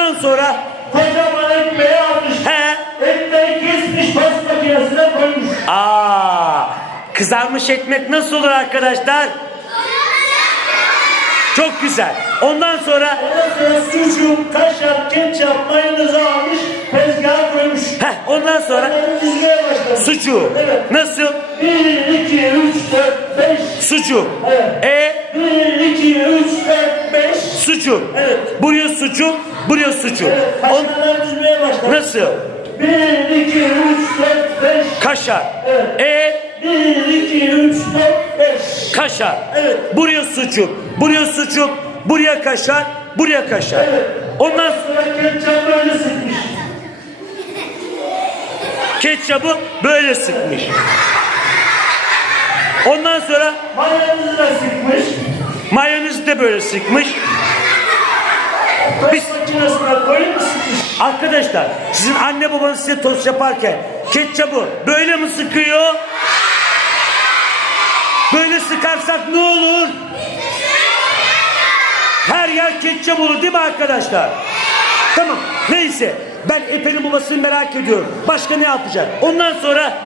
Ondan sonra kocaman ekmeği almış. he. Ekmeği kesmiş, tost makinesine koymuş. Kızarmış ekmek nasıl olur arkadaşlar? Çok güzel. Ondan sonra Ondan sonra sucuk, kaşar, ketçap, mayonezi almış, tezgaha koymuş. ondan sonra Onları dizmeye başlamış. sucuğu. Evet. Nasıl? 1, 2, 3, 4, 5. Sucuk. Evet. 1, 2, 3, 4, 5. Sucuk. Evet. Buraya sucuk, buraya sucuk. Evet, kaşarlar dizmeye başlamış. Nasıl? 1, 2, 3, 4, 5. Kaşar. Evet. 1, 2, 3, 4, 5. Kaşar. Evet. Buraya sucuk, buraya sucuk, buraya kaşar, buraya kaşar. Evet. Ondan Sonra ketçap böyle sıkmış. ketçabı böyle sıkmış. Ondan sonra Mayonezi de sıkmış. mayonezi de böyle sıkmış. Tost makinesine koyup sıkmış. Arkadaşlar sizin anne babanız size tost yaparken ketçabı böyle mi sıkıyor? Böyle sıkarsak ne olur? Her yer ketçap olur değil mi arkadaşlar? Tamam neyse ben Efe'nin babasını merak ediyorum. Başka ne yapacak? Ondan sonra